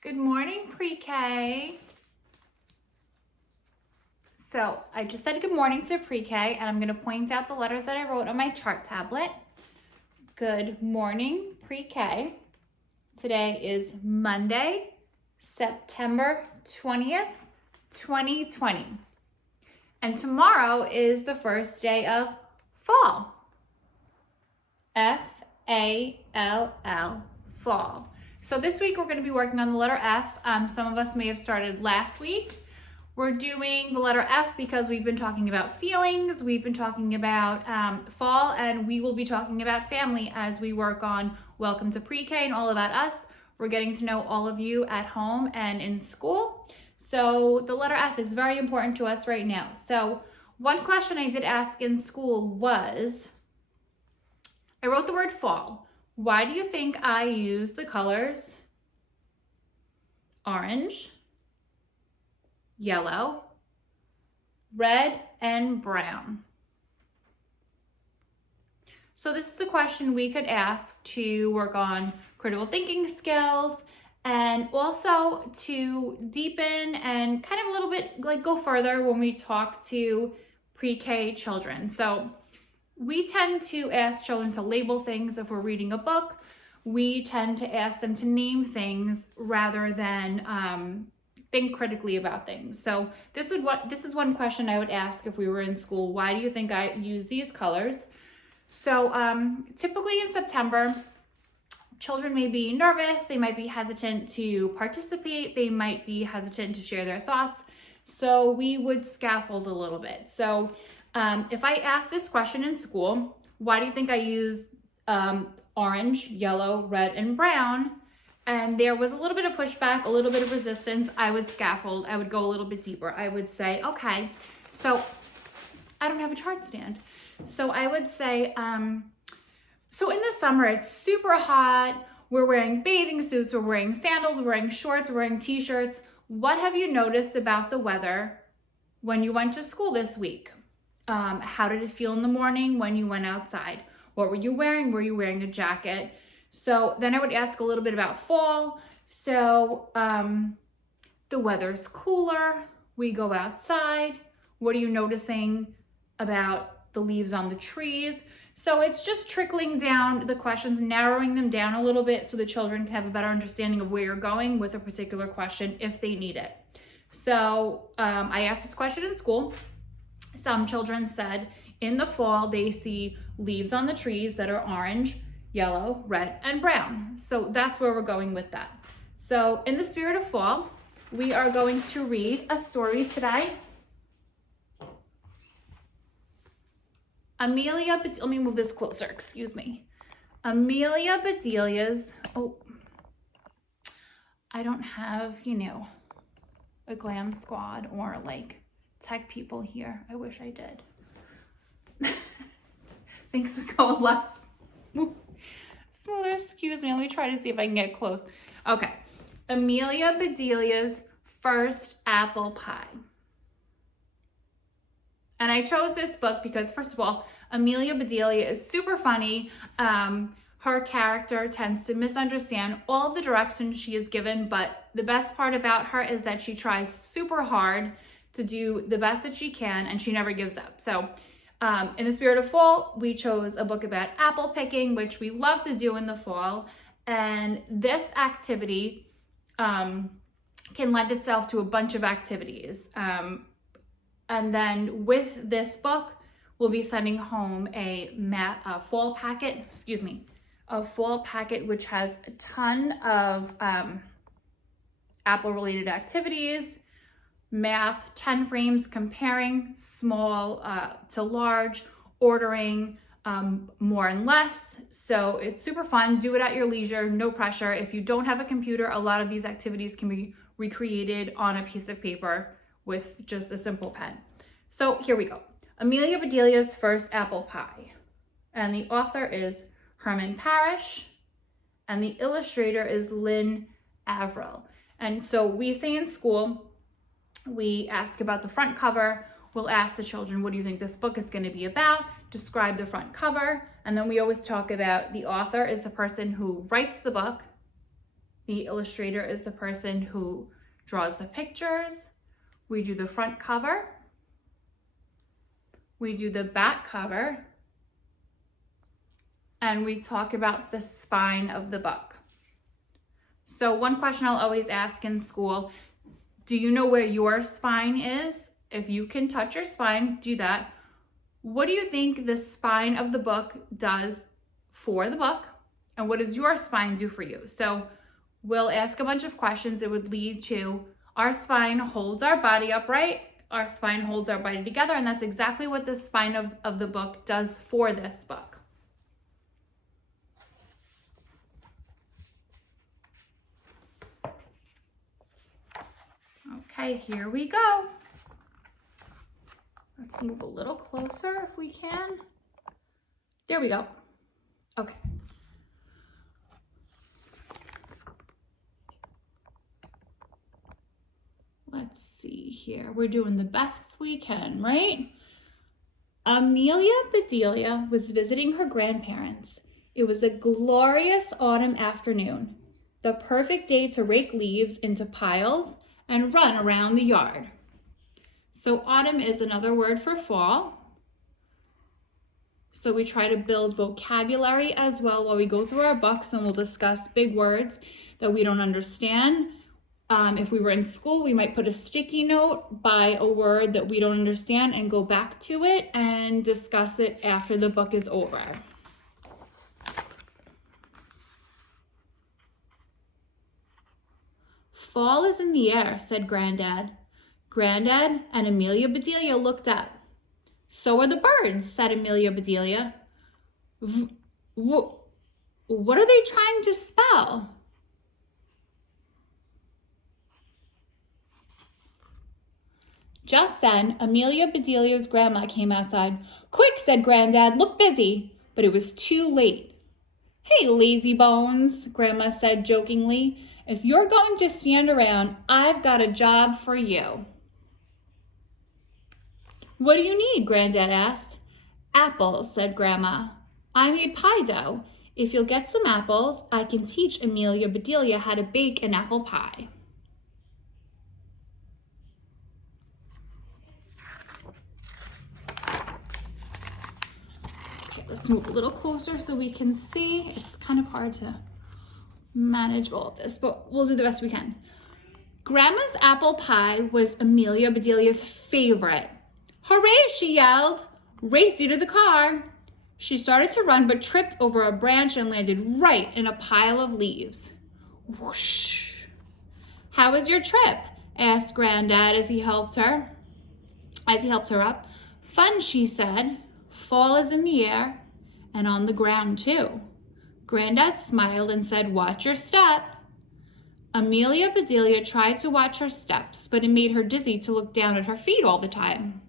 Good morning, pre-K. So I just said good morning to pre-K, and I'm going to point out the letters that I wrote on my chart tablet. Good morning, pre-K. Today is Monday, September 20th, 2020. And tomorrow is the first day of fall. F-A-L-L, fall. So this week we're going to be working on the letter F. Some of us may have started last week. We're doing the letter F because we've been talking about feelings, we've been talking about fall, and we will be talking about family as we work on Welcome to Pre-K and All About Us. We're getting to know all of you at home and in school. So the letter F is very important to us right now. So one question I did ask in school was, I wrote the word fall. Why do you think I use the colors orange, yellow, red, and brown? So this is a question we could ask to work on critical thinking skills and also to deepen and kind of a little bit like go further when we talk to pre-K children. So we tend to ask children to label things if we're reading a book. We tend to ask them to name things rather than think critically about things. So this is one question I would ask if we were in school. Why do you think I use these colors? So typically in September, children may be nervous. They might be hesitant to participate. They might be hesitant to share their thoughts. So we would scaffold a little bit. So if I ask this question in school, why do you think I use orange, yellow, red, and brown? And there was a little bit of pushback, a little bit of resistance, I would scaffold. I would go a little bit deeper. I would say, okay, so I don't have a chart stand. So I would say, so in the summer, it's super hot. We're wearing bathing suits, we're wearing sandals, we're wearing shorts, we're wearing t-shirts. What have you noticed about the weather when you went to school this week? How did it feel in the morning when you went outside? What were you wearing? Were you wearing a jacket? So then I would ask a little bit about fall. So the weather's cooler. We go outside. What are you noticing about the leaves on the trees? So it's just trickling down the questions, narrowing them down a little bit so the children can have a better understanding of where you're going with a particular question if they need it. So I asked this question in school. Some children said in the fall they see leaves on the trees that are orange, yellow, red, and brown. So that's where we're going with that. So in the spirit of fall, we are going to read a story today. Amelia, let me move this closer, excuse me. Amelia Bedelia's, I don't have, a glam squad or like tech people here. I wish I did. Thanks for going lots smaller. Excuse me. Let me try to see if I can get close. Okay. Amelia Bedelia's first apple pie. And I chose this book because, first of all, Amelia Bedelia is super funny. Her character tends to misunderstand all of the directions she is given, but the best part about her is that she tries super hard to do the best that she can, and she never gives up. So in the spirit of fall, we chose a book about apple picking, which we love to do in the fall. And this activity can lend itself to a bunch of activities. And then with this book, we'll be sending home a fall packet, which has a ton of Apple-related activities, math, 10 frames, comparing small to large, ordering more and less. So it's super fun. Do it at your leisure, no pressure. If you don't have a computer, a lot of these activities can be recreated on a piece of paper with just a simple pen. So here we go. Amelia Bedelia's first apple pie. And the author is Herman Parrish, and the illustrator is Lynn Averill. And so we say in school, we ask about the front cover. We'll ask the children, what do you think this book is going to be about? Describe the front cover. And then we always talk about the author is the person who writes the book. The illustrator is the person who draws the pictures. We do the front cover. We do the back cover. And we talk about the spine of the book. So one question I'll always ask in school, do you know where your spine is? If you can touch your spine, do that. What do you think the spine of the book does for the book? And what does your spine do for you? So we'll ask a bunch of questions. It would lead to our spine holds our body upright. Our spine holds our body together. And that's exactly what the spine of the book does for this book. Okay, here we go. Let's move a little closer if we can. There we go. Okay. Let's see here. We're doing the best we can, right? Amelia Bedelia was visiting her grandparents. It was a glorious autumn afternoon, the perfect day to rake leaves into piles and run around the yard. So autumn is another word for fall. So we try to build vocabulary as well while we go through our books, and we'll discuss big words that we don't understand. If we were in school, we might put a sticky note by a word that we don't understand and go back to it and discuss it after the book is over. Fall is in the air, said Granddad. Granddad and Amelia Bedelia looked up. So are the birds, said Amelia Bedelia. What are they trying to spell? Just then, Amelia Bedelia's grandma came outside. Quick, said Granddad, look busy. But it was too late. Hey, lazy bones, Grandma said jokingly. If you're going to stand around, I've got a job for you. What do you need? Granddad asked. Apples, said Grandma. I made pie dough. If you'll get some apples, I can teach Amelia Bedelia how to bake an apple pie. Okay, let's move a little closer so we can see. It's kind of hard to manage all of this, but we'll do the best we can. Grandma's apple pie was Amelia Bedelia's favorite. Hooray, she yelled. Race you to the car. She started to run but tripped over a branch and landed right in a pile of leaves. Whoosh. How was your trip? Asked Granddad as he helped her up. Fun, she said. Fall is in the air and on the ground too. Granddad smiled and said, watch your step. Amelia Bedelia tried to watch her steps, but it made her dizzy to look down at her feet all the time.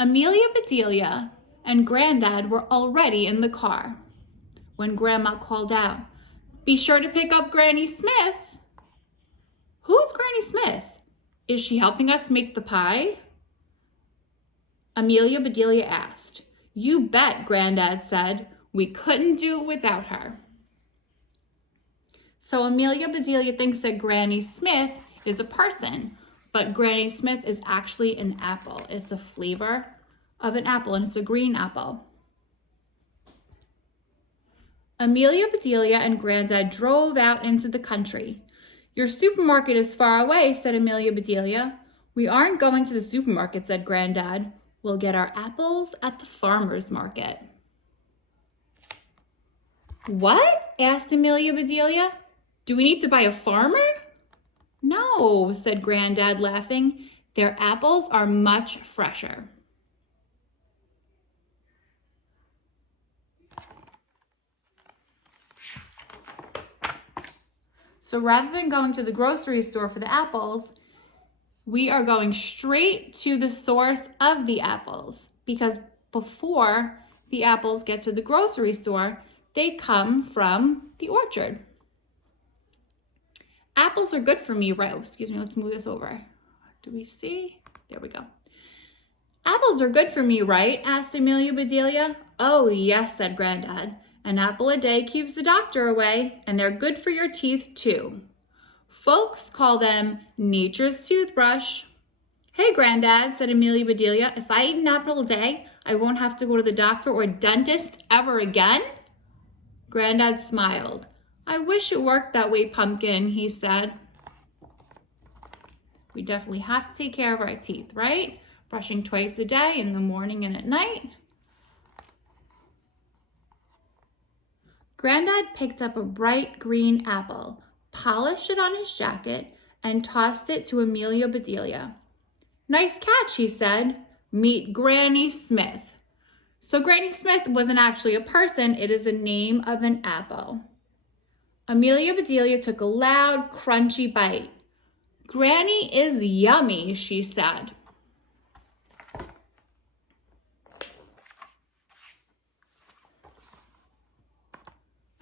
Amelia Bedelia and Granddad were already in the car when Grandma called out, be sure to pick up Granny Smith. Who's Granny Smith? Is she helping us make the pie? Amelia Bedelia asked. You bet, Granddad said. We couldn't do it without her. So Amelia Bedelia thinks that Granny Smith is a person, but Granny Smith is actually an apple. It's a flavor of an apple, and it's a green apple. Amelia Bedelia and Granddad drove out into the country. Your supermarket is far away, said Amelia Bedelia. We aren't going to the supermarket, said Granddad. We'll get our apples at the farmer's market. What? Asked Amelia Bedelia. Do we need to buy a farmer? No, said Granddad, laughing. Their apples are much fresher. So rather than going to the grocery store for the apples, we are going straight to the source of the apples, because before the apples get to the grocery store, they come from the orchard. Apples are good for me, right? Oh, excuse me, let's move this over. Do we see? There we go. Apples are good for me, right? Asked Amelia Bedelia. Oh, yes, said Granddad. An apple a day keeps the doctor away, and they're good for your teeth, too. Folks call them nature's toothbrush. Hey, Granddad, said Amelia Bedelia, if I eat an apple a day, I won't have to go to the doctor or dentist ever again? Granddad smiled. I wish it worked that way, Pumpkin, he said. We definitely have to take care of our teeth, right? Brushing twice a day, in the morning and at night. Granddad picked up a bright green apple, polished it on his jacket, and tossed it to Amelia Bedelia. Nice catch, he said. Meet Granny Smith. So Granny Smith wasn't actually a person, it is a name of an apple. Amelia Bedelia took a loud, crunchy bite. Granny is yummy, she said.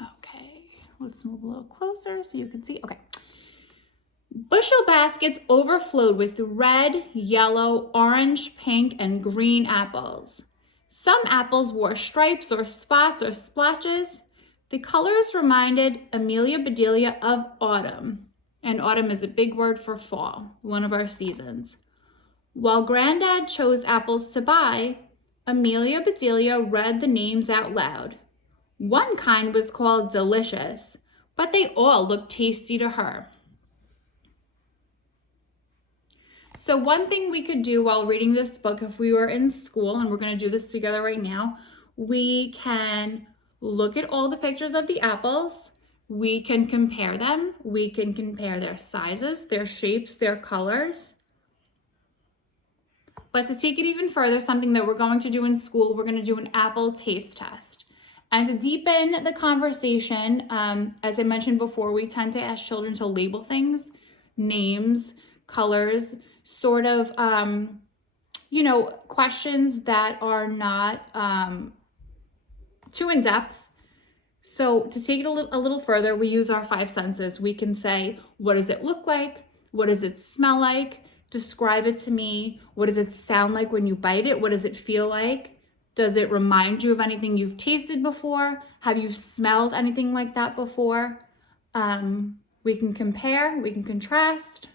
Okay, let's move a little closer so you can see. Okay. Bushel baskets overflowed with red, yellow, orange, pink, and green apples. Some apples wore stripes or spots or splotches. The colors reminded Amelia Bedelia of autumn. And autumn is a big word for fall, one of our seasons. While Granddad chose apples to buy, Amelia Bedelia read the names out loud. One kind was called Delicious, but they all looked tasty to her. So one thing we could do while reading this book, if we were in school, and we're going to do this together right now, we can look at all the pictures of the apples. We can compare them. We can compare their sizes, their shapes, their colors. But to take it even further, something that we're going to do in school, we're going to do an apple taste test. And to deepen the conversation, as I mentioned before, we tend to ask children to label things, names, colors, sort of, questions that are not too in-depth. So to take it a little further, we use our five senses. We can say, what does it look like? What does it smell like? Describe it to me. What does it sound like when you bite it? What does it feel like? Does it remind you of anything you've tasted before? Have you smelled anything like that before? We can compare, we can contrast,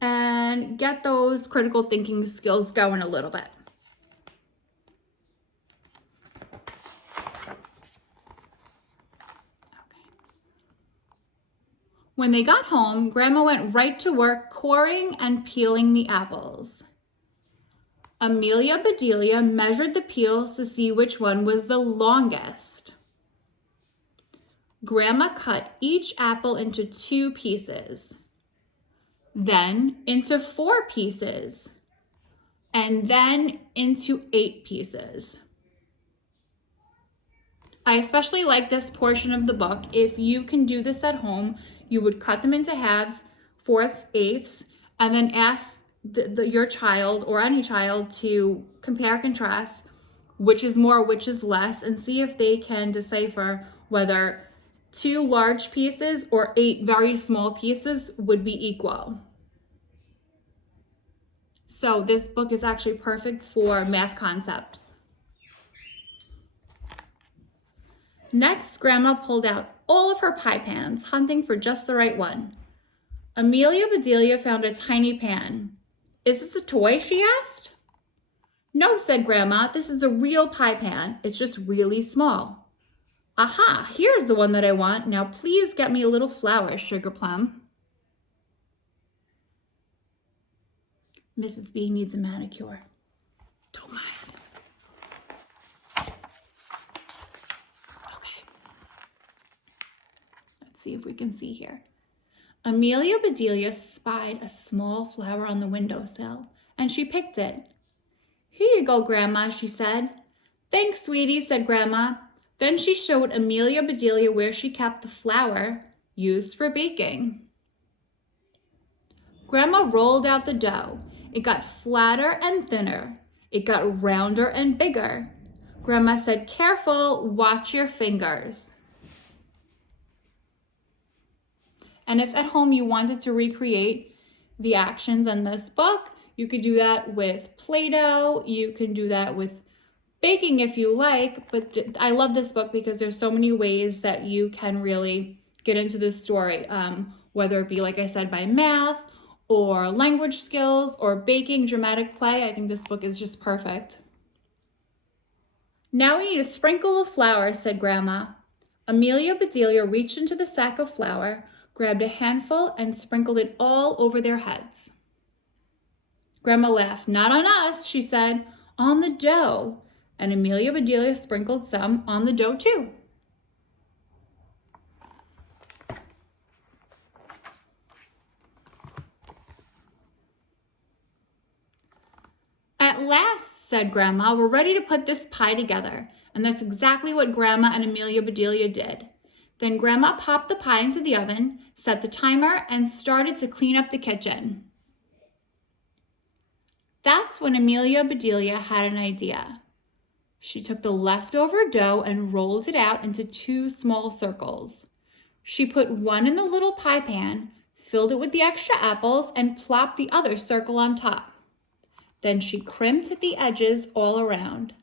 and get those critical thinking skills going a little bit. When they got home, Grandma went right to work coring and peeling the apples. Amelia Bedelia measured the peels to see which one was the longest. Grandma cut each apple into 2 pieces, then into 4 pieces, and then into 8 pieces. I especially like this portion of the book. If you can do this at home, you would cut them into halves, fourths, eighths, and then ask your child or any child to compare, contrast, which is more, which is less, and see if they can decipher whether 2 large pieces or 8 very small pieces would be equal. So this book is actually perfect for math concepts. Next, Grandma pulled out all of her pie pans, hunting for just the right one. Amelia Bedelia found a tiny pan. Is this a toy? She asked. No, said Grandma, this is a real pie pan. It's just really small. Aha, here's the one that I want. Now please get me a little flour, Sugar Plum. Mrs. B needs a manicure. Don't mind. Okay. Let's see if we can see here. Amelia Bedelia spied a small flower on the windowsill, and she picked it. Here you go, Grandma, she said. Thanks, sweetie, said Grandma. Then she showed Amelia Bedelia where she kept the flour used for baking. Grandma rolled out the dough. It got flatter and thinner. It got rounder and bigger. Grandma said, careful, watch your fingers. And if at home you wanted to recreate the actions in this book, You could do that with Play-Doh. You can do that with baking if you like, but I love this book because there's so many ways that you can really get into the story, whether it be, like I said, by math or language skills or baking, dramatic play. I think this book is just perfect. Now we need a sprinkle of flour, said Grandma. Amelia Bedelia reached into the sack of flour, grabbed a handful, and sprinkled it all over their heads. Grandma laughed. Not on us, she said, on the dough. And Amelia Bedelia sprinkled some on the dough too. At last, said Grandma, we're ready to put this pie together. And that's exactly what Grandma and Amelia Bedelia did. Then Grandma popped the pie into the oven, set the timer, and started to clean up the kitchen. That's when Amelia Bedelia had an idea. She took the leftover dough and rolled it out into 2 small circles. She put one in the little pie pan, filled it with the extra apples, and plopped the other circle on top. Then she crimped the edges all around.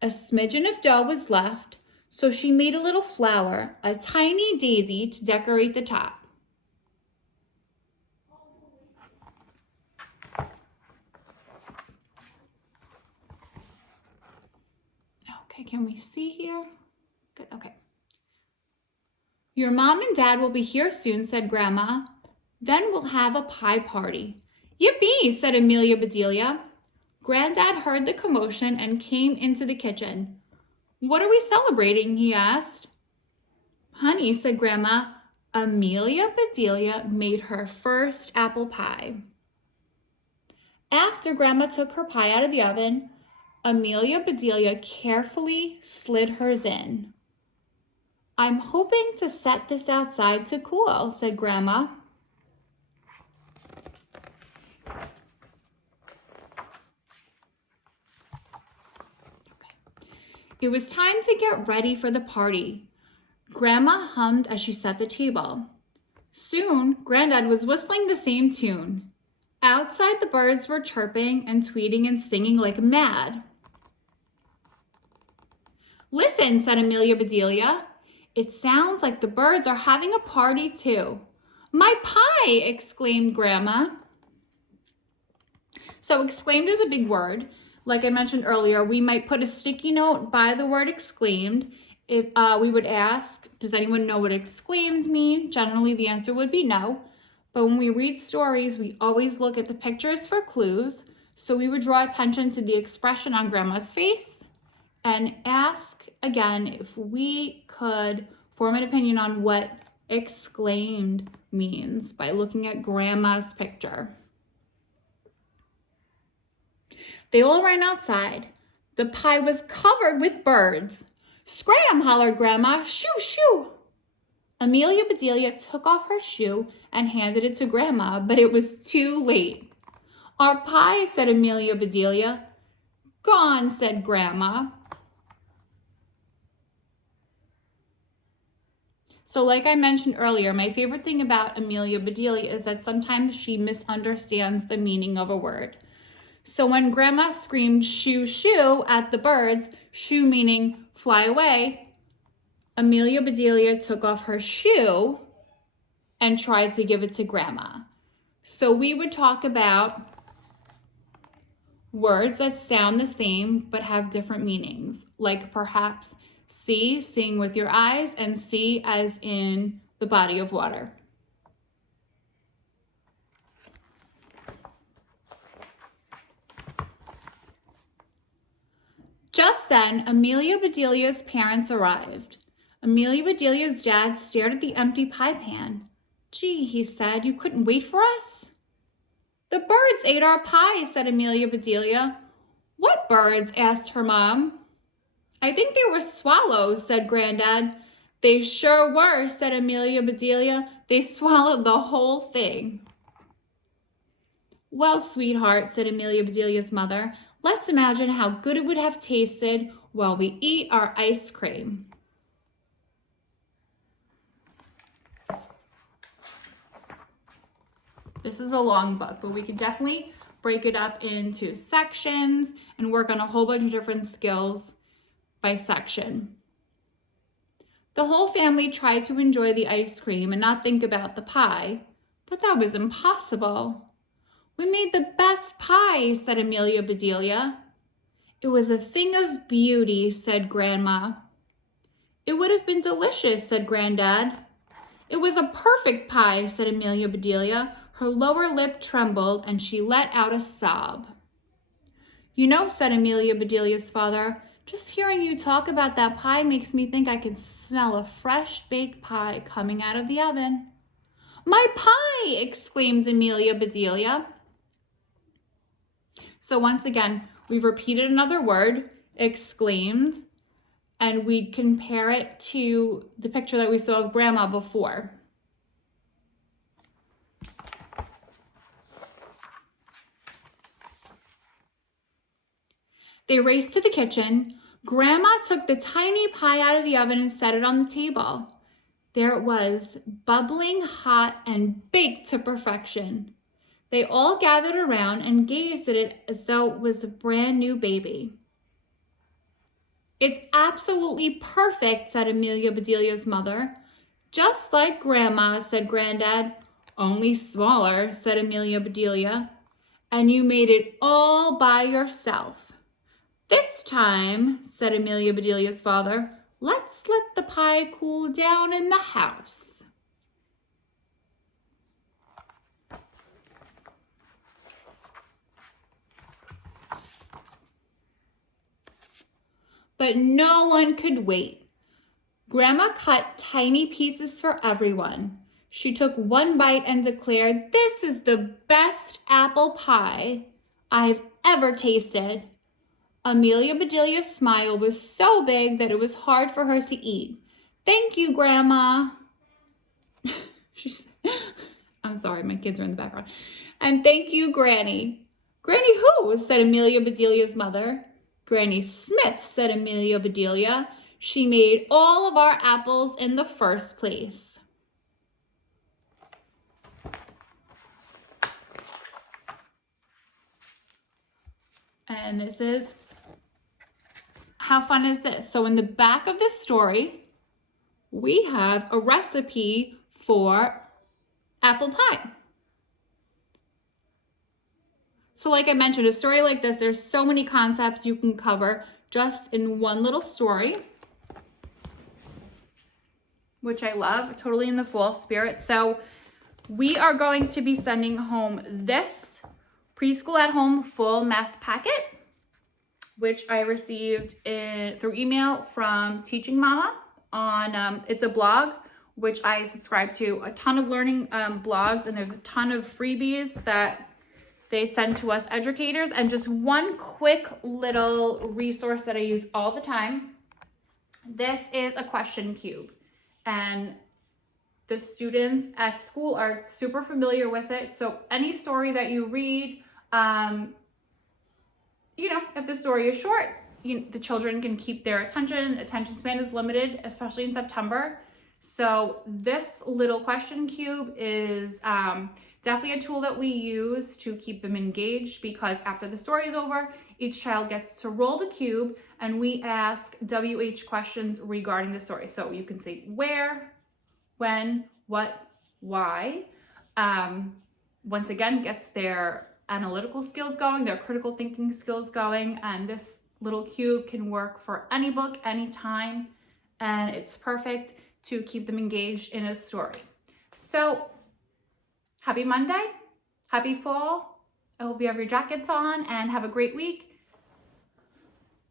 A smidgen of dough was left, so she made a little flower, a tiny daisy, to decorate the top. Okay, can we see here? Good, okay. Your mom and dad will be here soon, said Grandma. Then we'll have a pie party. Yippee, said Amelia Bedelia. Granddad heard the commotion and came into the kitchen. What are we celebrating? He asked. Honey, said Grandma, Amelia Bedelia made her first apple pie. After Grandma took her pie out of the oven, Amelia Bedelia carefully slid hers in. I'm hoping to set this outside to cool, said Grandma. It was time to get ready for the party. Grandma hummed as she set the table. Soon, Granddad was whistling the same tune. Outside, the birds were chirping and tweeting and singing like mad. Listen, said Amelia Bedelia. It sounds like the birds are having a party too. My pie, exclaimed Grandma. So exclaimed is a big word. Like I mentioned earlier, we might put a sticky note by the word exclaimed. If we would ask, does anyone know what exclaimed mean? Generally, the answer would be no. But when we read stories, we always look at the pictures for clues. So we would draw attention to the expression on Grandma's face and ask again if we could form an opinion on what exclaimed means by looking at Grandma's picture. They all ran outside. The pie was covered with birds. Scram, hollered Grandma. Shoo, shoo. Amelia Bedelia took off her shoe and handed it to Grandma, but it was too late. Our pie, said Amelia Bedelia. Gone, said Grandma. So like I mentioned earlier, my favorite thing about Amelia Bedelia is that sometimes she misunderstands the meaning of a word. So when Grandma screamed shoo shoo at the birds, shoo meaning fly away, Amelia Bedelia took off her shoe and tried to give it to Grandma. So we would talk about words that sound the same but have different meanings, like perhaps see, seeing with your eyes, and see as in the body of water. Just then, Amelia Bedelia's parents arrived. Amelia Bedelia's dad stared at the empty pie pan. Gee, he said, you couldn't wait for us? The birds ate our pie, said Amelia Bedelia. What birds? Asked her mom. I think they were swallows, said Granddad. They sure were, said Amelia Bedelia. They swallowed the whole thing. Well, sweetheart, said Amelia Bedelia's mother, let's imagine how good it would have tasted while we eat our ice cream. This is a long book, but we could definitely break it up into sections, and work on a whole bunch of different skills by section. The whole family tried to enjoy the ice cream and not think about the pie, but that was impossible. "We made the best pie," said Amelia Bedelia. "It was a thing of beauty," said Grandma. "It would have been delicious," said Granddad. "It was a perfect pie," said Amelia Bedelia. Her lower lip trembled and she let out a sob. "You know," said Amelia Bedelia's father, "just hearing you talk about that pie makes me think I can smell a fresh baked pie coming out of the oven." "My pie!" exclaimed Amelia Bedelia. So once again, we've repeated another word, exclaimed, and we'd compare it to the picture that we saw of Grandma before. They raced to the kitchen. Grandma took the tiny pie out of the oven and set it on the table. There it was, bubbling hot and baked to perfection. They all gathered around and gazed at it as though it was a brand new baby. "It's absolutely perfect," said Amelia Bedelia's mother. "Just like Grandma," said Granddad. "Only smaller," said Amelia Bedelia. "And you made it all by yourself." "This time," said Amelia Bedelia's father, "let's let the pie cool down in the house." But no one could wait. Grandma cut tiny pieces for everyone. She took one bite and declared, "This is the best apple pie I've ever tasted." Amelia Bedelia's smile was so big that it was hard for her to eat. "Thank you, Grandma." I'm sorry, my kids are in the background. "And thank you, Granny." "Granny who?" said Amelia Bedelia's mother. "Granny Smith," said Amelia Bedelia. "She made all of our apples in the first place." And this is, how fun is this? So in the back of this story, we have a recipe for apple pie. So like I mentioned, a story like this, there's so many concepts you can cover just in one little story, which I love, totally in the fall spirit. So we are going to be sending home this preschool at home full math packet, which I received through email from Teaching Mama on, it's a blog, which I subscribe to a ton of learning blogs, and there's a ton of freebies that they send to us educators. And just one quick little resource that I use all the time. This is a question cube, and the students at school are super familiar with it. So any story that you read, if the story is short, the children can keep their attention. Attention span is limited, especially in September. So this little question cube is definitely a tool that we use to keep them engaged, because after the story is over, each child gets to roll the cube and we ask WH questions regarding the story. So you can say where, when, what, why. Once again, gets their analytical skills going, their critical thinking skills going, and this little cube can work for any book, anytime, and it's perfect to keep them engaged in a story. So happy Monday, happy fall. I hope you have your jackets on and have a great week.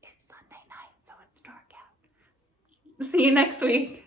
It's Sunday night, so it's dark out. See you next week.